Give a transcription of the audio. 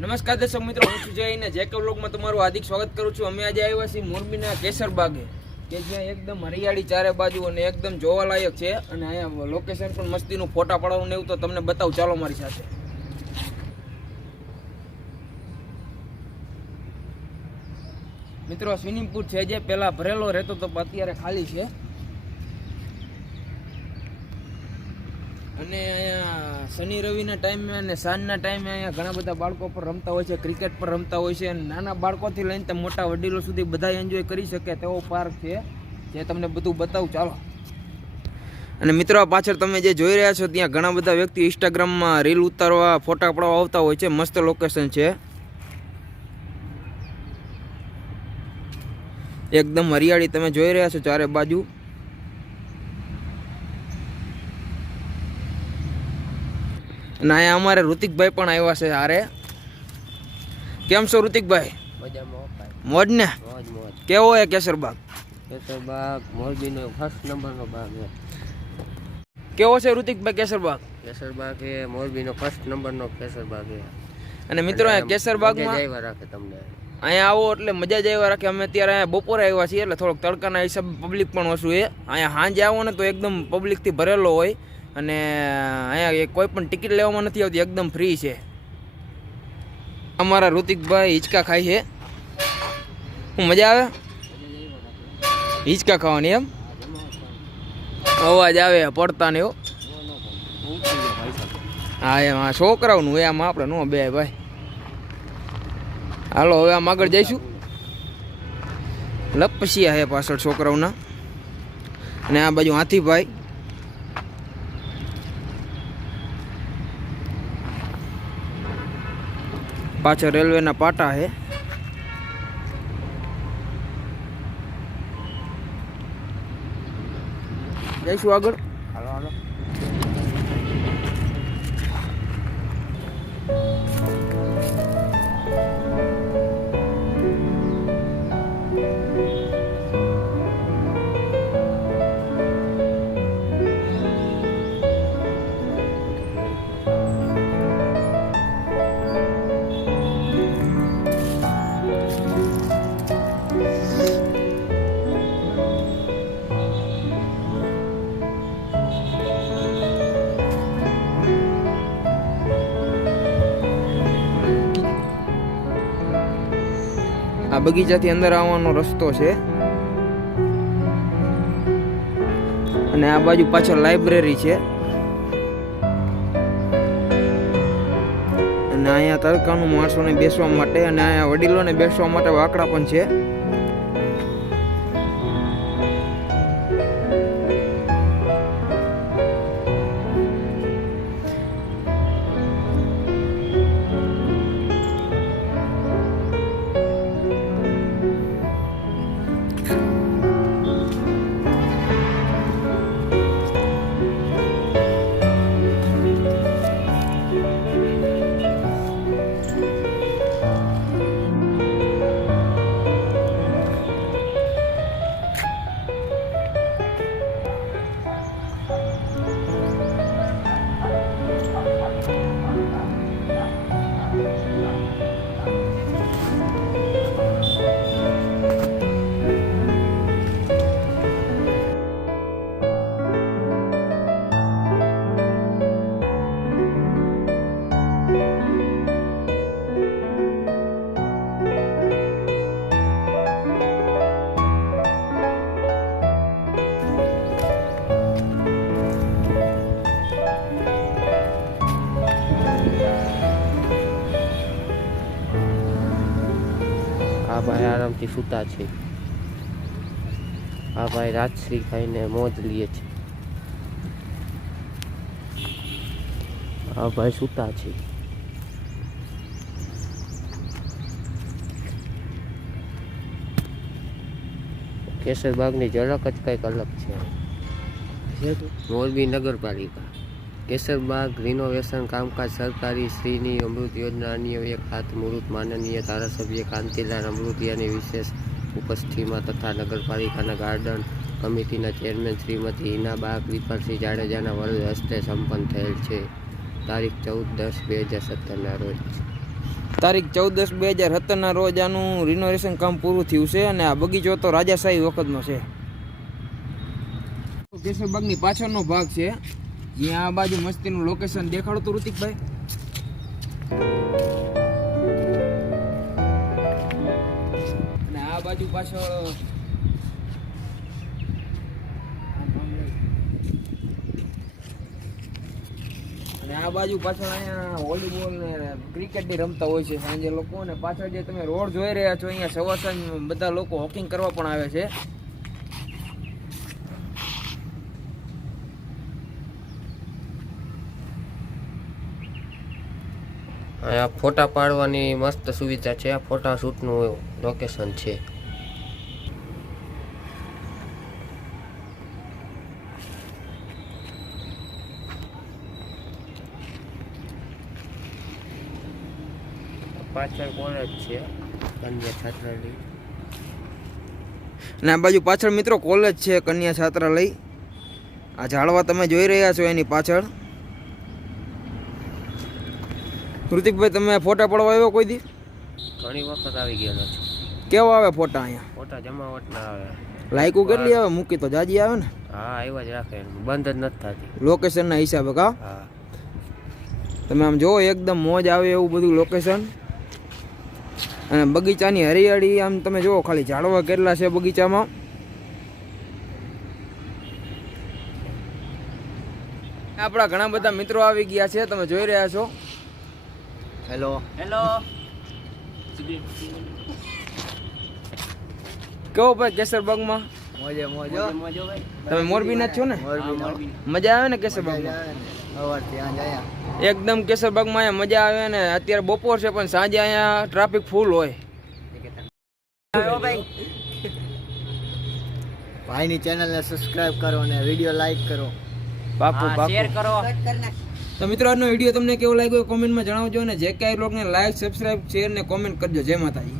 નમસ્કાર દર્શક મિત્રો, હું છું જય અને જેકે વ્લોગમાં તમારું હાર્દિક સ્વાગત કરું છું. અમે આજે આવ્યા છીએ મોરબીના કેસર બાગે, કે જ્યાં એકદમ હરિયાળી ચારે બાજુ અને એકદમ જોવાલાયક છે. અને અહીંયા લોકેશન પણ મસ્તીનું ફોટા પાડવાનું ને એવું તો તમને બતાવું, ચાલો મારી સાથે. મિત્રો સ્વિમિંગ પુલ છે જે પહેલા ભરેલો રહેતો તો અત્યારે ખાલી છે. અને અહીંયા શનિ રવિના ટાઈમે અને સાંજના ટાઈમે અહીંયા ઘણા બધા બાળકો પર રમતા હોય છે, ક્રિકેટ પર રમતા હોય છે. અને નાના બાળકોથી લઈને તે મોટા વડીલો સુધી બધા એન્જોય કરી શકે તેવો પાર્ક છે, જે તમને બધું બતાવું, ચાલો. અને મિત્રો પાછળ તમે જે જોઈ રહ્યા છો ત્યાં ઘણા બધા વ્યક્તિ ઇન્સ્ટાગ્રામમાં રીલ ઉતારવા, ફોટા પાડવા આવતા હોય છે. મસ્ત લોકેશન છે, એકદમ હરિયાળી તમે જોઈ રહ્યા છો ચારે બાજુ. અને અહીંયા અમારે ઋતિકભાઈ પણ આવ્યા છે હારે. કેમ છો ઋતિકભાઈ? મોજ ને? કેવો હે કેસરબાગ? કેસરબાગ મોરબીનો ફર્સ્ટ નંબરનો બાગ છે. કેવો છે ઋતિકભાઈ કેસરબાગ? કેસરબાગ એ મોરબીનો ફર્સ્ટ નંબરનો કેસરબાગ છે. અને મિત્રો અહીંયા કેસરબાગમાં આવ્યા રાખે તમને, અહીંયા આવો એટલે મજા જ આવ્યા રાખે. અમે અત્યારે અહીંયા બપોરે આવ્યા છીએ એટલે થોડોક તડકાના હિસાબે પબ્લિક પણ ઓછું છે. અહીંયા સાંજે આવો ને તો એકદમ પબ્લિકથી ભરેલો હોય. અને અહીંયા કોઈ પણ ટિકિટ લેવામાં નથી આવતી, એકદમ ફ્રી છે. અમારા ઋતિકભાઈ હિંચકા ખાય છે. શું મજા આવે હિંચકા ખાવાની? એમ અવાજ આવે પડતા ને એવો? હા એમ, હા છોકરાઓનું એમ, આપણે નો બે ભાઈ. હાલો હવે આમ આગળ જઈશું. લપસિયા છે પાછળ છોકરાઓના. અને આ બાજુ હાથીભાઈ. પાછળ રેલવેના પાટા છે. જઈશું આગળ. હાલો હાલો. આ બગીચાથી અંદર આવવાનો રસ્તો છે. અને આ બાજુ પાછળ લાઇબ્રેરી છે. અને અહીંયા તડકાનું માણસોને બેસવા માટે અને અહીંયા વડીલોને બેસવા માટે વાકડા પણ છે. આ ભાઈ આરામથી સૂતા છે. આ ભાઈ રાજશ્રી ખાઈને મોજ લે છે. આ ભાઈ સૂતા છે. કેસરબાગની ઝલક જ કંઈક અલગ છે. મોરબી નગરપાલિકા કેસરબાગ રિનોવેશન કામકાજ સરકારી શ્રીની અમૃત યોજના અન્ય એક ખાતમુહૂર્ત માનનીય ધારાસભ્ય કાંતિલાલ અમૃતિયાની વિશેષ ઉપસ્થિતિમાં તથા નગરપાલિકાના ગાર્ડન કમિટીના ચેરમેન શ્રીમતી હિનાબા કૃપાલસિંહ જાડેજાના વરદ હસ્તે સંપન્ન થયેલ છે. તારીખ 14/10/2017 રોજ. તારીખ 14/10/2017 રોજ આનું રિનોવેશન કામ પૂરું થયું છે અને આ બગીચો તો રાજાશાહી વખતનો છે. કેસરબાગની પાછળનો ભાગ છે જ્યાં આ બાજુ મસ્તીનું લોકેશન દેખાડો તો ઋતિકભાઈ. અને આ બાજુ પાછળ અને આ બાજુ પાછળ અહીંયા વોલીબોલ ને ક્રિકેટ ની રમતા હોય છે સાંજે લોકો. અને પાછળ જે તમે રોડ જોઈ રહ્યા છો અહીંયા સવાર સાંજ બધા લોકો વોકિંગ કરવા પણ આવે છે. અહીંયા ફોટા પાડવાની મસ્ત સુવિધા છે. આ ફોટા શૂટનું લોકેશન છે. પાછળ કોલેજ છે કન્યા છાત્રાલય. અને આ બાજુ પાછળ મિત્રો કોલેજ છે કન્યા છાત્રાલય. આ ઝાડવા તમે જોઈ રહ્યા છો એની પાછળ. ઋતિકભાઈ તમે ફોટા પડવા આવ્યો કોઈ દી? ઘણી વખત આવી ગયેલો છે. કેવા આવે ફોટા અહીંયા? ફોટા જમાવટ ના આવે. લાઈકો કેટલી આવે? મૂકી તો જાજી આવે ને. હા આવ્યા જ રાખે, બંધ જ નથી થતી લોકેશનના હિસાબે. કા હા તમે આમ જોવો એકદમ મોજ આવે એવું બધું લોકેશન. અને બગીચાની હરિયાળી આમ તમે જુઓ, ખાલી ઝાડવા કેટલા છે બગીચામાં. આપણા ઘણા બધા મિત્રો આવી ગયા છે, તમે જોઈ રહ્યા છો. Hello hello. કેવો ભાઈ કેસરબાગમાં? મોજે મોજો મોજો ભાઈ. તમે મોરબીના જ છો ને? મજા આવે ને કેસરબાગમાં? સવાર ત્યાં જાય એકદમ કેસરબાગમાં અહીંયા મજા આવે. ને અત્યારે બપોર છે પણ સાંજે અહીંયા ટ્રાફિક ફૂલ હોય. ભાઈની ચેનલને સબસ્ક્રાઇબ કરો અને વિડીયો લાઈક કરો. પાકું શેર પાકું. કરો. તો મિત્રો આજનો વિડીયો તમને કેવો લાગ્યો કોમેન્ટમાં જણાવજો. અને જે કાંઈ લોકોને લાઈક સબસ્ક્રાઇબ શેર ને કોમેન્ટ કરજો. જય માતાજી.